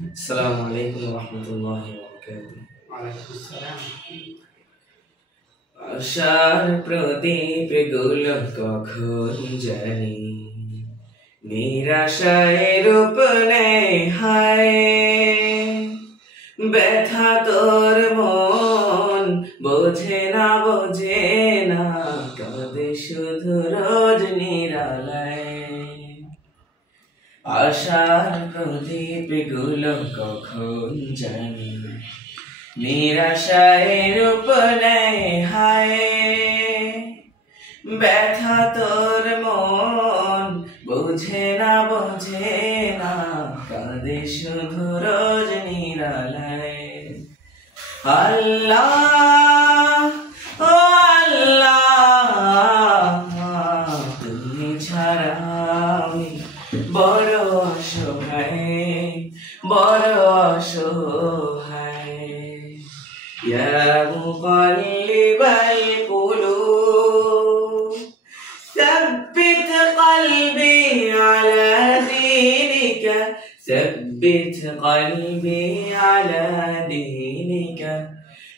আসসালামু আলাইকুম রহমতুল্লাহি ওয়া বারাকাতুহু। ওয়ালাইকুম আসসালাম। আশার প্রদীপ গুলো কখন জানি নিরাশায় রূপ নেয় হায়। ব্যথা তোর মন বোঝে না কাঁদে শুধু রোজ নিরালায়। আশার প্রদীপ গুলো কখন জানি নিরাশায় রূপ নেয় হায়। ব্যথা তোর মন বোঝে না কাঁদে শুধু রোজ নিরালায়। আল্লাহ ও আল্লাহ, তুমি ছাড়া আমি বড় অসহায়, বড় অসহায়। ইয়া মুকাল্লিবাল কুলুব ثبت قلبي على دينك ثبت قلبي على دينك।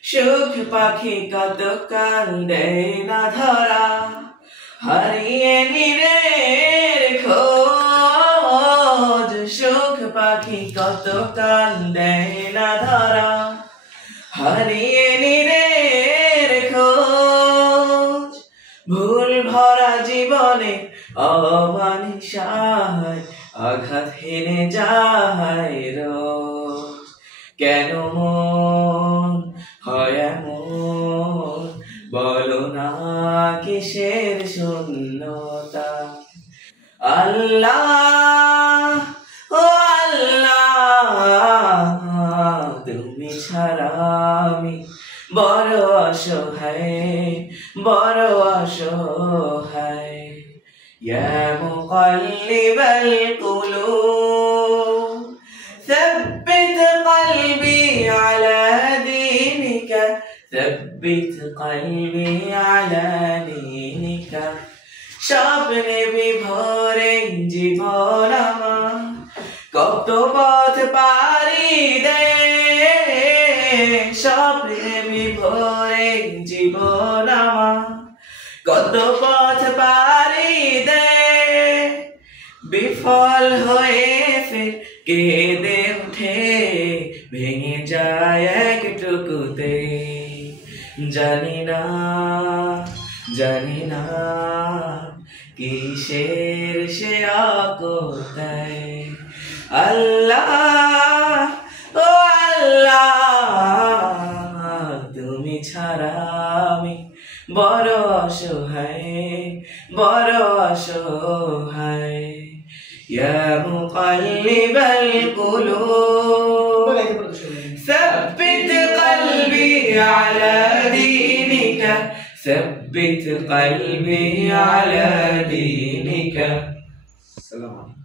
সুখ পাখি কত কান্দে না ধরা, হারিয়ে নিরের খোঁজ। সুখ পাখি কত কান্দে না ধরা, হারিয়ে নিরের খোঁজ। ভুল ভরা জীবনে অমানিসায় আঘাত হেনে যায় রোজ। কেন মন হয় এমন, বলো না কিসের শূন্যতা। আল্লাহ ও আল্লাহ, তুমি ছাড়া আমি বড় অসহায়, বড় অসহায়। ইয়া মুকাল্লিবাল কুলুব ثبت قلبي على دينك ثبت قلبي على دينك। স্বপ্নে বিভোরে জীবন আমার কত পথ পাড়ি দেয়। স্বপ্নে বিভোরে জীবন আমার কত পথ পাড়ি দেয়। বিফল হয়ে ফের কেঁদে উঠে ভেঙে যায় একটুকুতে। জানি না কিসের সে আকতায়। আল্লাহ ও আল্লাহ, তুমি ছাড়া আমি বড় অসহায়, বড় অসহায়। ইয়া মুকাল্লিবাল কুলুব ثبت قلبي على دينك ثبت قلبي على دينك। السلام عليكم।